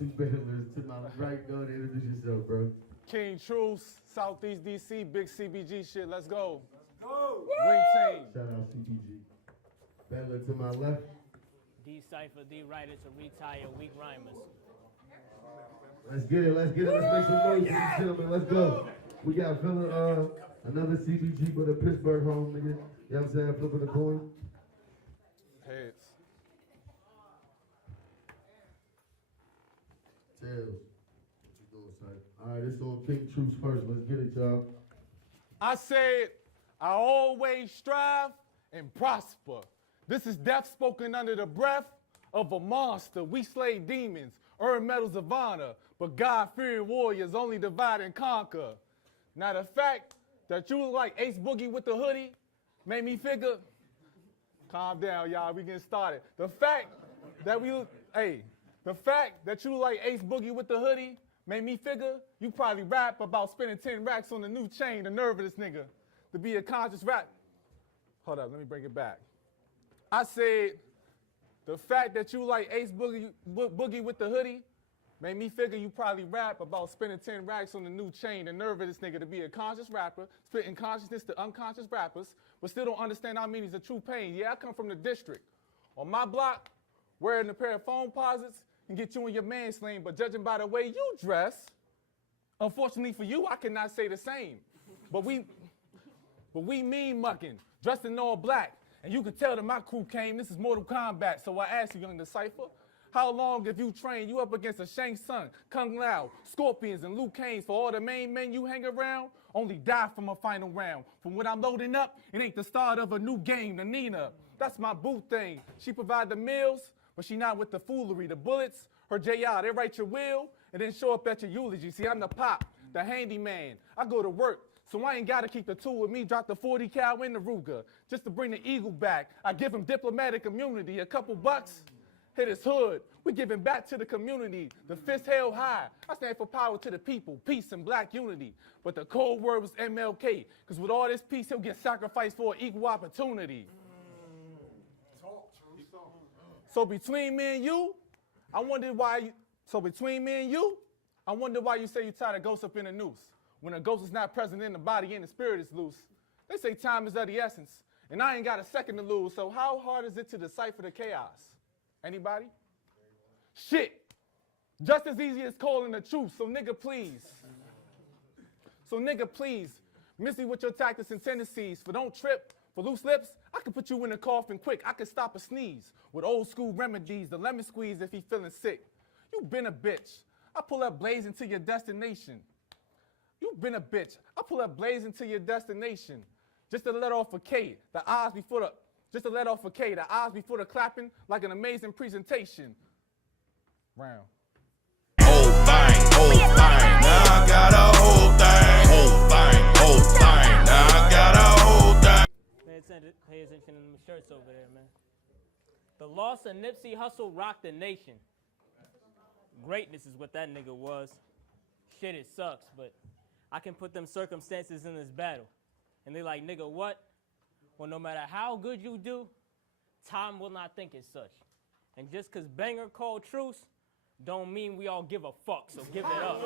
two battlers. To my right, go and introduce yourself, bro. King Truce, Southeast DC, big CBG shit. Let's go. Go. Wing team. Shout out CPG. Battler to my left. Decypher, D writers, to retire, weak rhymers. Let's get it. Let's make some noise, ladies and gentlemen. Let's go. We got fella, another CBG, but a Pittsburgh home, nigga. You know what I'm saying? Flipping the coin. Heads. Tails. What you doing, son? All right, this on King Truce first. Let's get it, y'all. I said, I always strive and prosper. This is death spoken under the breath of a monster. We slay demons, earn medals of honor, but God-fearing warriors only divide and conquer. Now the fact that you look like Ace Boogie with the hoodie made me figure, calm down, y'all, we getting started. The fact that you look like Ace Boogie with the hoodie made me figure you probably rap about spending 10 racks on the new chain, the nerve of this nigga, to be a conscious rap. Hold up, let me bring it back. I said, the fact that you like Ace Boogie with the hoodie made me figure you probably rap about spending 10 racks on the new chain, the nerve of this nigga to be a conscious rapper, spitting consciousness to unconscious rappers, but still don't understand our meanings of true pain. Yeah, I come from the district. On my block, wearing a pair of phone posits can get you in your man sling, but judging by the way you dress, unfortunately for you, I cannot say the same. But we mean mucking, dressed in all black. And you can tell that my crew came, this is Mortal Kombat. So I ask you, young decypher, how long have you trained? You up against a Shang Tsung, Kung Lao, Scorpions, and Liu Kangs for all the main men you hang around? Only die from a final round. From what I'm loading up, it ain't the start of a new game, the Nina. That's my boo thing. She provide the meals, but she not with the foolery. The bullets, her JR, they write your will, and then show up at your eulogy. See, I'm the pop, the handyman. I go to work. So I ain't gotta keep the tool with me, drop the 40 cal in the Ruger, just to bring the eagle back. I give him diplomatic immunity, a couple bucks, hit his hood. We giving back to the community, the fist held high. I stand for power to the people, peace and black unity. But the code word was MLK, because with all this peace, he'll get sacrificed for an equal opportunity. So between me and you, I wonder why you say you tied a ghost up in a noose. When a ghost is not present in the body and the spirit is loose. They say time is of the essence, and I ain't got a second to lose, so how hard is it to decipher the chaos? Anybody? Shit. Just as easy as calling the truth, so nigga please. Miss me with your tactics and tendencies, for don't trip, for loose lips, I can put you in a coffin quick, I can stop a sneeze. With old school remedies, the lemon squeeze if he feeling sick. You been a bitch. I pull up blazing to your destination. You been a bitch. I pull up blazing to your destination. Just to let off a K, the eyes before the clapping, like an amazing presentation. Round. Whole thing, now I got a whole thing. Whole thing, now I got a whole thing. Pay attention to them shirts over there, man. The loss of Nipsey Hussle rocked the nation. Greatness is what that nigga was. Shit, it sucks, but I can put them circumstances in this battle. And they like, nigga, what? Well, no matter how good you do, time will not think as such. And just because Banger called truce, don't mean we all give a fuck, so give it up.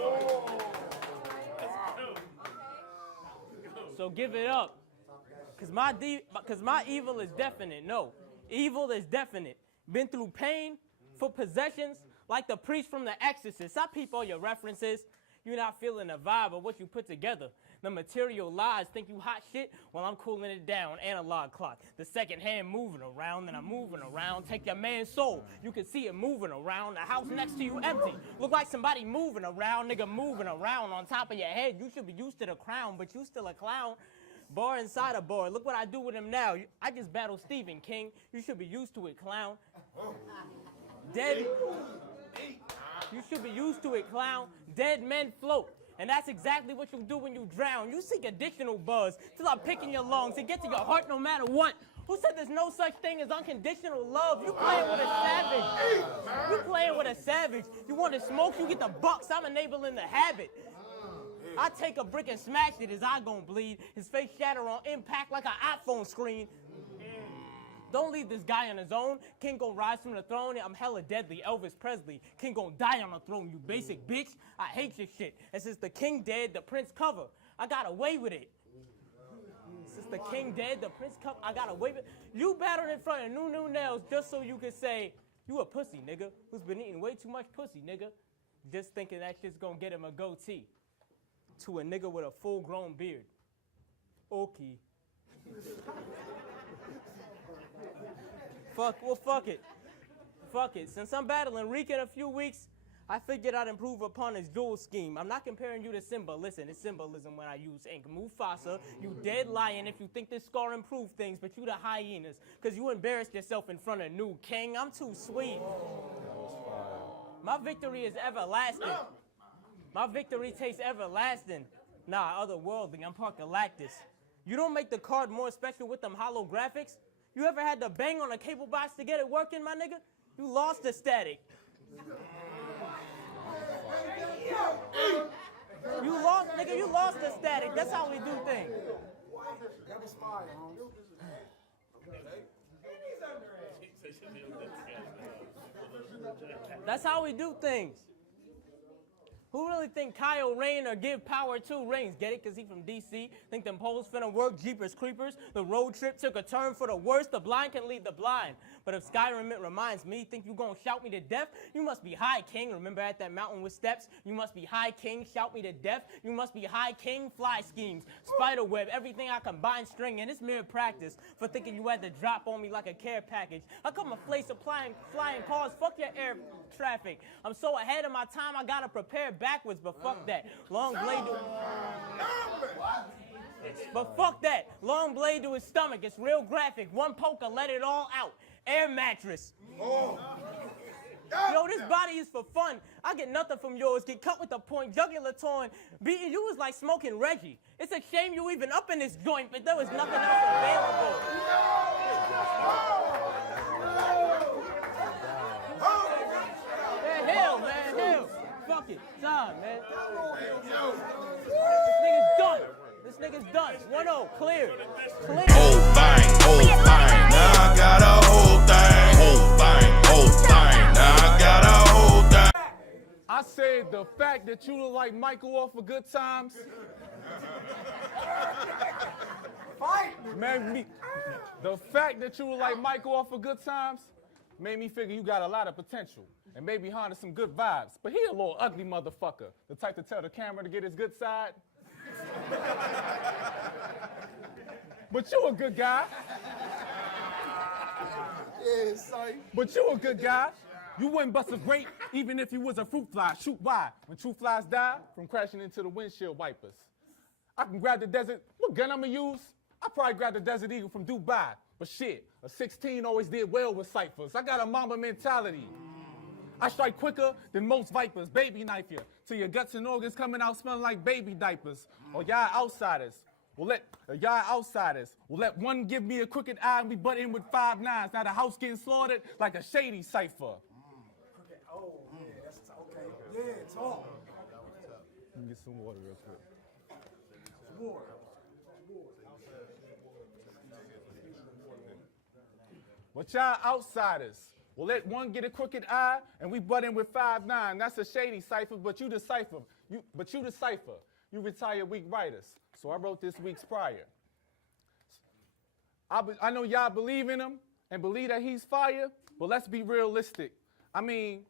So give it up. Because my evil is definite. No, evil is definite. Been through pain for possessions like the priest from The Exorcist. I peep all your references. You're not feeling the vibe of what you put together. The material lies think you hot shit? Well, I'm cooling it down. Analog clock. The second hand moving around, then I'm moving around. Take your man's soul. You can see it moving around. The house next to you empty. Look like somebody moving around. Nigga moving around on top of your head. You should be used to the crown, but you still a clown. Bar inside a bar. Look what I do with him now. I just battled Stephen King. You should be used to it, clown. Dead. You should be used to it, clown. Dead men float. And that's exactly what you do when you drown. You seek additional buzz till I'm picking your lungs. It gets to your heart no matter what. Who said there's no such thing as unconditional love? You playing with a savage. You playing with a savage. You want to smoke, you get the bucks. I'm enabling the habit. I take a brick and smash it, his eye gon' bleed. His face shatter on impact like an iPhone screen. Don't leave this guy on his own. King gon' rise from the throne. I'm hella deadly. Elvis Presley. King gon' die on the throne, you basic bitch. I hate your shit. And since the king dead, the prince cover. I got away with it. Since the king dead, the prince cover. I got away with it. You battled in front of new nails just so you could say, you a pussy, nigga, who's been eating way too much pussy, nigga. Just thinking that shit's gonna get him a goatee. To a nigga with a full-grown beard. Okay. Fuck it. Fuck it. Since I'm battling Reek in a few weeks, I figured I'd improve upon his dual scheme. I'm not comparing you to Simba. Listen, it's symbolism when I use ink. Mufasa, you dead lion if you think this scar improved things, but you the hyenas, because you embarrassed yourself in front of new king. I'm too sweet. My victory is everlasting. My victory tastes everlasting. Nah, otherworldly. I'm part Galactus. You don't make the card more special with them holographics? You ever had to bang on a cable box to get it working, my nigga? You lost the static. You lost the static. That's how we do things. That was fire, Holmes. That's how we do things. Who really think Kyle Rayner give power to Reigns? Get it? Because he from D.C. Think them polls finna work? Jeepers Creepers. The road trip took a turn for the worst. The blind can lead the blind. But if Skyrim it reminds me, think you gonna shout me to death? You must be high king. Remember at that mountain with steps? You must be high king. Shout me to death. You must be high king. Fly schemes. Spider web. Everything I combine string. And it's mere practice for thinking you had to drop on me like a care package. I come a place supplying flying cars. Fuck your air traffic. I'm so ahead of my time, I gotta prepare backwards, but fuck that. Long blade to... But fuck that. Long blade to his stomach. It's real graphic. One poker, let it all out. Air mattress. Yo, this body is for fun. I get nothing from yours. Get cut with a point. Jugular torn. Beating you is like smoking Reggie. It's a shame you even up in this joint, but there was nothing else available. Man, hell. Fuck it. Time, man. This nigga's done. 1-0. Clear. Whole thing. Now I got a whole thing. Whole thing. Now I got a whole thing. I said the fact that you look like Michael off of Good Times. The fact that you look like Michael off of Good Times made me figure you got a lot of potential and maybe harness some good vibes. But he a little ugly motherfucker, the type to tell the camera to get his good side. But you a good guy. Yeah, sorry. But you a good guy. You wouldn't bust a grape even if you was a fruit fly. Shoot, why? When true flies die from crashing into the windshield wipers. I can grab the desert. What gun I'ma use? I probably grab the Desert Eagle from Dubai. But shit, a 16 always did well with ciphers. I got a mamba mentality. I strike quicker than most vipers. Baby knife you till your guts and organs coming out smelling like baby diapers. Or y'all outsiders will let one give me a crooked eye and we butt in with 5 9s. Now the house getting slaughtered like a shady cipher. Okay. Oh, yeah, that's okay. Yeah, talk. Let me get some water real quick. War. But y'all outsiders will let one get a crooked eye and we butt in with 5 9. That's a shady cipher, but you decipher. You retired weak writers. So I wrote this week's prior. I know y'all believe in him and believe that he's fire, but let's be realistic. I mean,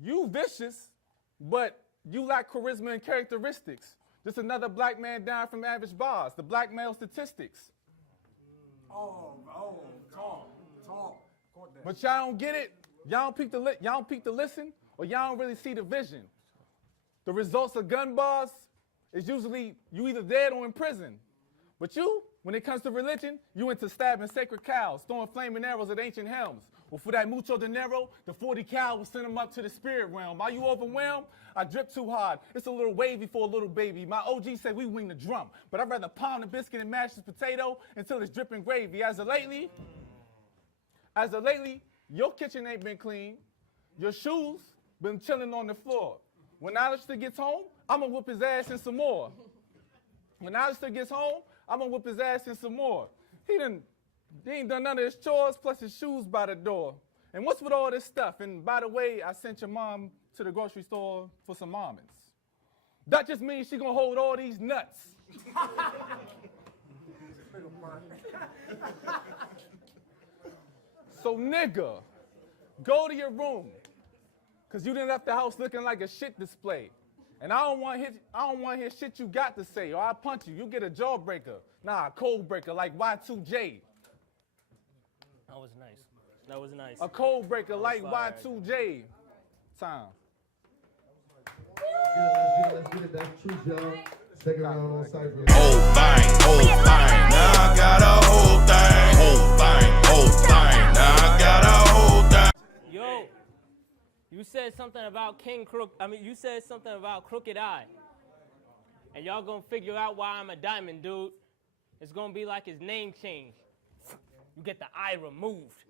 you vicious, but you lack charisma and characteristics. Just another black man down from average bars, the black male statistics. Talk. But y'all don't get it. Y'all don't peek to listen, or y'all don't really see the vision. The results of gun bars is usually you either dead or in prison. But you, when it comes to religion, you into stabbing sacred cows, throwing flaming arrows at ancient helms. Well, for that mucho dinero, the 40 cal will send them up to the spirit realm. Are you overwhelmed? I drip too hard. It's a little wavy for a little baby. My OG said we wing the drum, but I'd rather pound the biscuit and mash the potato until it's dripping gravy. As of lately, your kitchen ain't been clean. Your shoes been chilling on the floor. When Alistair gets home, I'm gonna whoop his ass and some more. When Alistair gets home, I'm gonna whoop his ass and some more. He done He ain't done none of his chores, plus his shoes by the door. And what's with all this stuff? And by the way, I sent your mom to the grocery store for some almonds. That just means she gonna hold all these nuts. So nigga, go to your room, cause you done left the house looking like a shit display. And I don't want to hear shit you got to say, or I'll punch you. You get a jawbreaker. Nah, a code breaker like Y2J. That was nice. That was nice. A code breaker like Y2J. Time. Let's get it. That's truce, y'all. Second round on cypher. Whole thing. Now I got a whole thing. Whole thing. Now I got a whole thing. Yo, you said something about you said something about Crooked Eye. And y'all gonna figure out why I'm a diamond, dude. It's gonna be like his name change. You get the eye removed.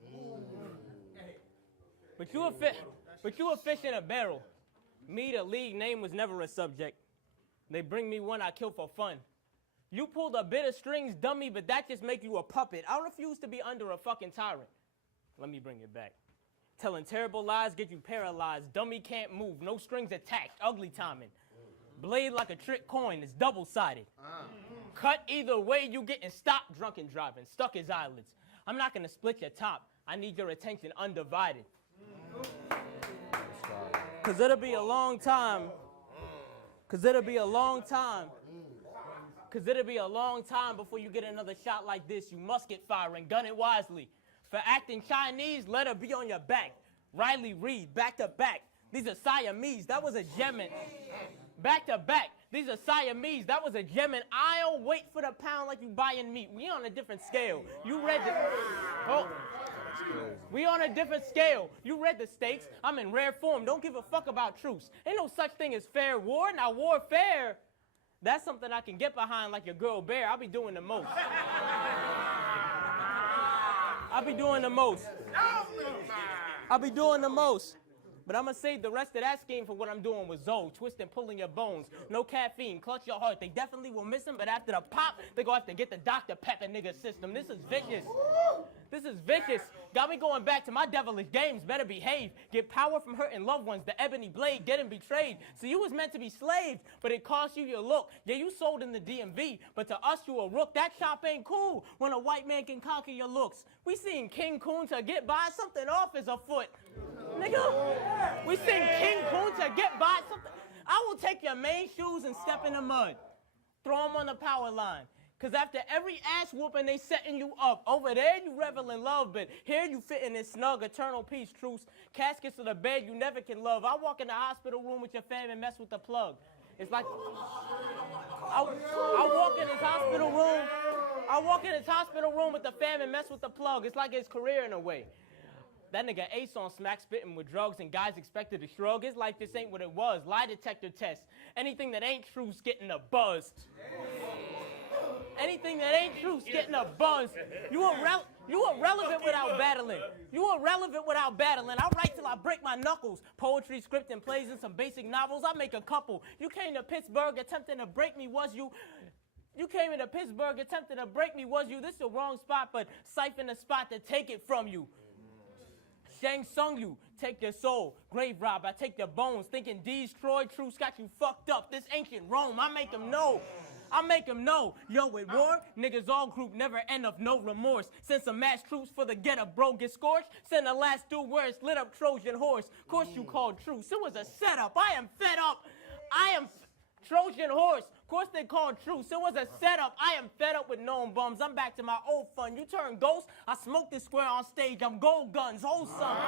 But you a fish in a barrel. Me, the league name was never a subject. They bring me one I kill for fun. You pulled a bit of strings, dummy, but that just make you a puppet. I refuse to be under a fucking tyrant. Let me bring it back. Telling terrible lies get you paralyzed. Dummy can't move, no strings attached, ugly timing. Blade like a trick coin, it's double-sided. Cut either way, you getting stopped drunken driving, stuck his eyelids. I'm not gonna split your top, I need your attention undivided. Cause it'll be a long time. Cause it'll be a long time before you get another shot like this. You musket firing, gun it wisely. For acting Chinese, let her be on your back. Riley Reid, back to back. These are Siamese, that was a Gemin. Back to back, these are Siamese, that was a Gemin. I don't wait for the pound like you buying meat. We on a different scale. You read the... Oh. We on a different scale. You read the stakes. I'm in rare form. Don't give a fuck about truce. Ain't no such thing as fair war. Now warfare, that's something I can get behind like your girl Bear. I'll be doing the most. I'll be doing the most. But I'm going to save the rest of that scheme for what I'm doing with Zoe. Twisting, pulling your bones. No caffeine. Clutch your heart. They definitely will miss him, but after the pop, they going to have to get the Dr. Pepper nigga system. This is vicious. This is vicious. Got me going back to my devilish games. Better behave. Get power from hurting loved ones. The ebony blade getting betrayed. So you was meant to be slaved, but it cost you your look. Yeah, you sold in the DMV, but to us you a rook. That shop ain't cool when a white man can conquer your looks. We seen King Kunta get by, something off is afoot. Nigga, we seen King Kunta get by, something. I will take your main shoes and step in the mud. Throw them on the power line. Cause after every ass whooping, they setting you up. Over there, you revel in love, but here you fit in this snug, eternal peace, truce. Caskets to the bed you never can love. I walk in the hospital room with your fam and mess with the plug. It's like, I walk in his hospital room. I walk in his hospital room with the fam and mess with the plug. It's like his career in a way. That nigga Ace on smack spitting with drugs and guys expected to shrug. His life just ain't what it was. Lie detector test. Anything that ain't truth's getting a buzz. Anything that ain't truth's getting a buzz. You irrelevant without battling. You irrelevant without battling. I write till I break my knuckles. Poetry, script, and plays and some basic novels. I make a couple. You came to Pittsburgh attempting to break me, was you? You came into Pittsburgh attempting to break me, was you? This is the wrong spot, but siphon the spot to take it from you. Shang Tsung you, take your soul. Grave rob, I take your bones. Thinking D's Troy Truce got you fucked up. This ancient Rome, I make them know. Yo, with war, niggas all group never end up no remorse. Send some mass troops for the getup, bro, get scorched. Send the last 2 words, lit up Trojan horse. Course you called truce, it was a setup. I am fed up. Trojan horse. Course they called truce. It was a setup. I am fed up with known bums. I'm back to my old fun. You turn ghost. I smoke this square on stage. I'm gold guns. Hold some.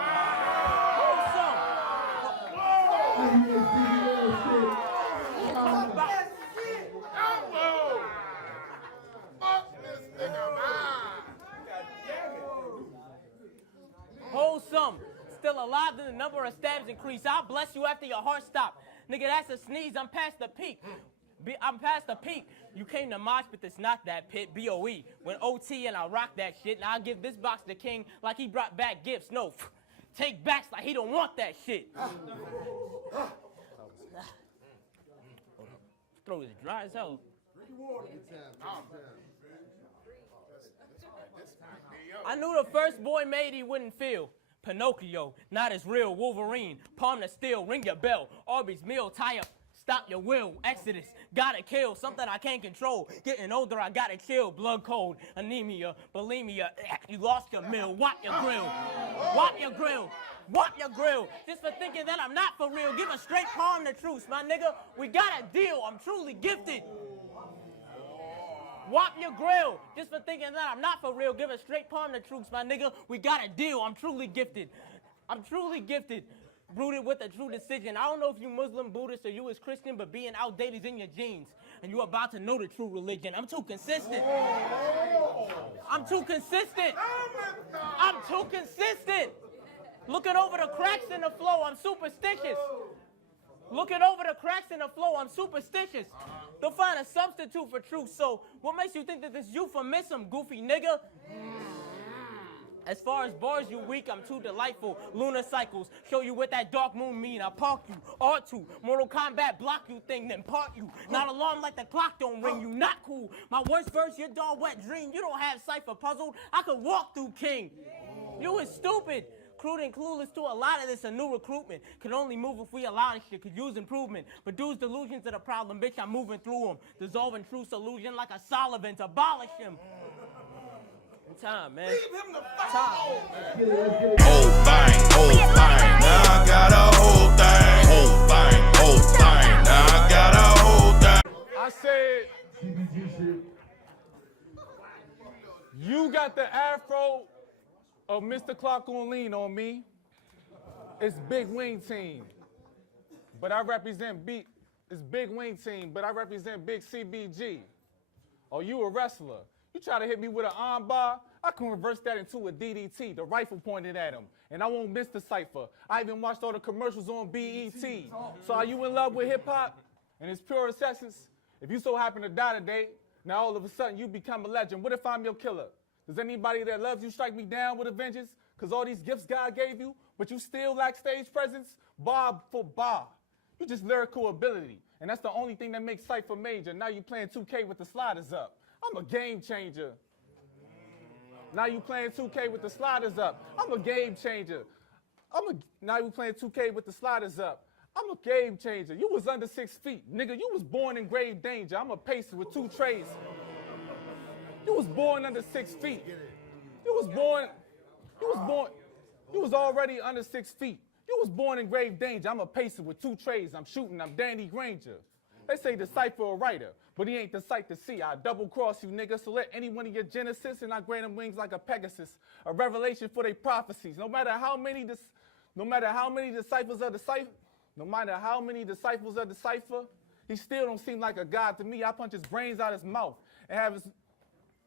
Hold some. Still alive, then the number of stabs increase. I'll bless you after your heart stop. Nigga, that's a sneeze. I'm past the peak. You came to mosh, but it's not that pit. B.O.E. When O.T. and I rock that shit. Now I give this box to King like he brought back gifts. No, take backs like he don't want that shit. Throat is dry as hell. Drink water. I knew the first boy made he wouldn't feel. Pinocchio, not as real. Wolverine, palm to steel, ring your bell. Arby's meal, tie up, stop your will. Exodus, gotta kill, something I can't control. Getting older, I gotta chill. Blood cold, anemia, bulimia. You lost your meal, wop your grill. Wop your grill. Wop your grill. Just for thinking that I'm not for real. Give a straight palm to truce, my nigga. We got a deal. I'm truly gifted. Wop your grill. Just for thinking that I'm not for real. Give a straight palm to truce, my nigga. We got a deal. I'm truly gifted. I'm truly gifted. Rooted with a true decision. I don't know if you Muslim, Buddhist, or you is Christian, but being outdated is in your genes. And you about to know the true religion. I'm too consistent. I'm too consistent. I'm too consistent. Looking over the cracks in the flow, I'm superstitious. Looking over the cracks in the flow, I'm superstitious. They'll find a substitute for truth. So what makes you think that this euphemism, goofy nigga? As far as bars, you weak, I'm too delightful. Lunar cycles, show you what that dark moon mean. I park you, R2, Mortal Kombat block you thing, then part you. Not alarm like the clock don't ring, you not cool. My worst verse, your dog wet dream. You don't have cipher puzzled, I could walk through king. You is stupid. Crude and clueless to a lot of this, a new recruitment. Could only move if we allow this shit, could use improvement. But dudes' delusions are the problem, bitch, I'm moving through them. Dissolving true solution like a solvent, abolish him. Time, man. Leave him the fuck alone. Whole thing. Now I got a whole thing. Whole thing. Now I got a whole thing. I said, CBG shit. you got the afro of Mr. Clark on lean on me. It's big wing team. But I represent it's big wing team, but I represent big CBG. Oh, you a wrestler. You try to hit me with an arm bar, I can reverse that into a DDT, the rifle pointed at him. And I won't miss the cipher. I even watched all the commercials on BET. So are you in love with hip hop and its purest essence? If you so happen to die today, now all of a sudden you become a legend. What if I'm your killer? Does anybody that loves you strike me down with a vengeance? Because all these gifts God gave you, but you still lack stage presence? Bar for bar. You just lyrical ability. And that's the only thing that makes Cypher major. Now you playing 2K with the sliders up. I'm a game changer. Now you playing 2K with the sliders up. I'm a game changer. Now you playing 2K with the sliders up. I'm a game changer. You was under 6 feet. Nigga, you was born in grave danger. I'm a pacer with 2 trays. You was born under 6 feet. You was already under 6 feet. You was born in grave danger. I'm a pacer with 2 trays. I'm shooting. I'm Danny Granger. They say decipher a writer, but he ain't the sight to see. I double cross you, nigga, so let any one of your genesis and I grant them wings like a Pegasus, a revelation for their prophecies. No matter how many disciples are decipher, he still don't seem like a god to me. I punch his brains out his mouth and have his...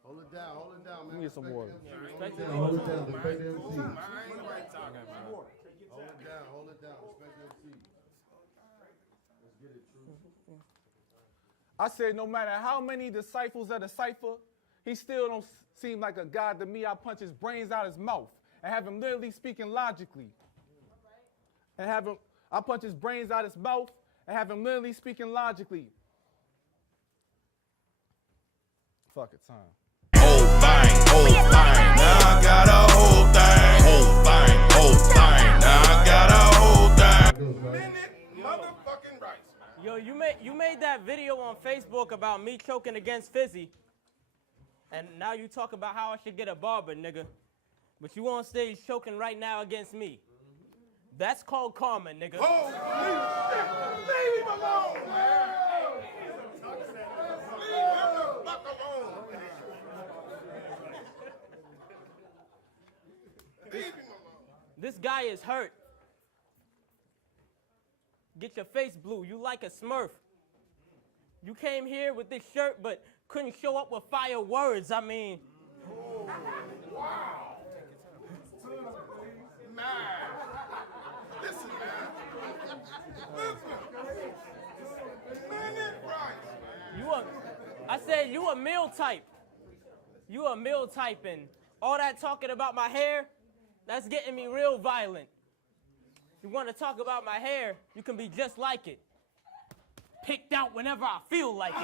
Hold it down, man. Give me some water. Hold it down, respect the MC. Hold it down, respect the MC. Let's get it, true. I said, no matter how many disciples are decipher, he still don't seem like a god to me. I punch his brains out his mouth and have him literally speaking logically. I punch his brains out his mouth and have him literally speaking logically. Fuck it, time. Whole thing. Now I got a whole thing. Whole thing. Now I got a whole thing. Minute motherfucking rights, man. Yo, you made that video on Facebook about me choking against Fizzy. And now you talk about how I should get a barber, nigga. But you on stage choking right now against me. That's called karma, nigga. Holy shit. Leave him alone, man. Leave him the fuck alone. Leave him alone. This guy is hurt. Get your face blue. You like a Smurf. You came here with this shirt, but couldn't show up with fire words. I mean. Wow. Man. Listen, man. Minute rights, man. I said you a meal type. You a meal type, and all that talking about my hair, that's getting me real violent. You want to talk about my hair, you can be just like it. Picked out whenever I feel like it.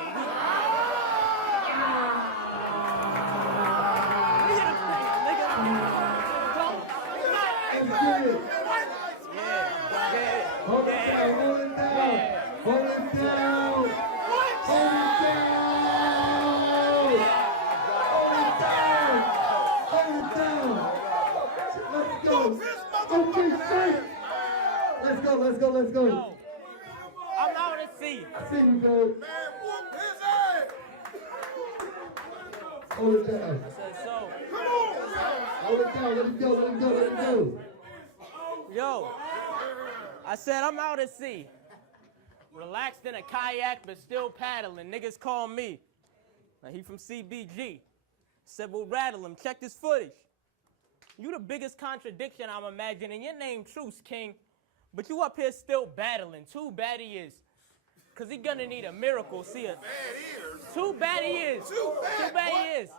C. I see we go. Man, whoop his ass. Hold it down. I said, so, Hold it down. Let it go. Let it go. Let it go. yo, I said, I'm out at sea. Relaxed in a kayak, but still paddling. Niggas call me. Now, he from CBG. Said, we'll rattle him. Check this footage. You the biggest contradiction I'm imagining. Your name Truce, King. But you up here still battling. Too bad he is. Because he gonna need a miracle. See ya. Too bad he is. Too bad he is.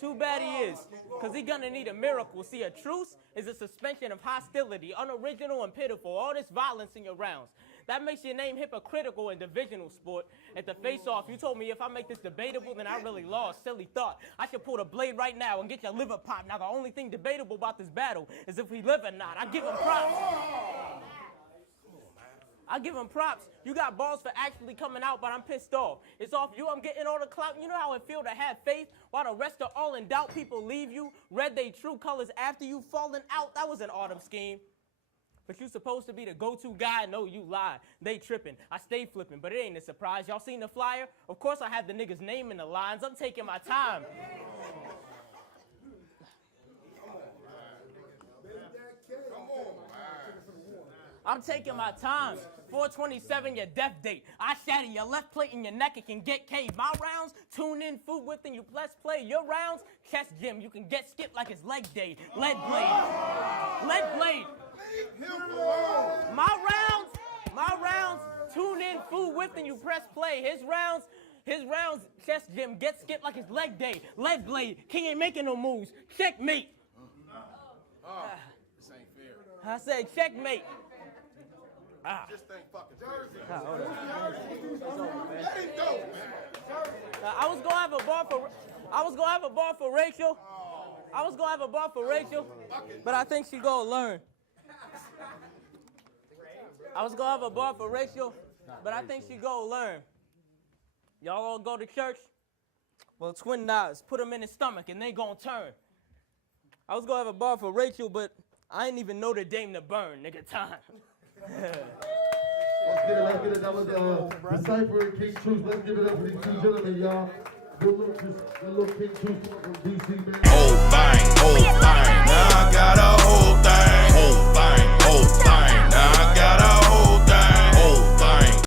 Too bad he is. Because he gonna need a miracle. See, a truce is a suspension of hostility, unoriginal and pitiful. All this violence in your rounds. That makes your name hypocritical in divisional sport. At the face-off, you told me if I make this debatable, then I really lost. Silly thought. I should pull the blade right now and get your liver popped. Now, the only thing debatable about this battle is if we live or not. I give him props. I give him props. You got balls for actually coming out, but I'm pissed off. It's off you. I'm getting all the clout. You know how it feel to have faith while the rest are all in doubt? People leave you, read they true colors after you falling out. That was an autumn scheme. But you supposed to be the go-to guy. No, you lie. They tripping. I stay flipping, but it ain't a surprise. Y'all seen the flyer? Of course I have the nigga's name in the lines. I'm taking my time. I'm taking my time. 427, your death date. I shatter your left plate and your neck, it can get caved. My rounds, tune in, food with, and you let's play. Your rounds, chest gym, you can get skipped like it's leg day. Lead blade. Lead blade. My rounds, tune in, food with, and you press play. His rounds, chest gym, get skipped like it's leg day. Lead blade, king ain't making no moves. Checkmate. This ain't fair. I said checkmate. This thing fucking fair. Let him go, man. I was gonna have a bar for Rachel. But I think she gonna learn. Y'all all go to church? Well, twin knives, put them in his stomach and they gonna turn. I was gonna have a bar for Rachel, but I ain't even know the dame to burn, nigga. Time. Let's get it. That was Decypher and King Truce. Let's give it up for these two gentlemen, y'all. Good little King Truce from DC, man.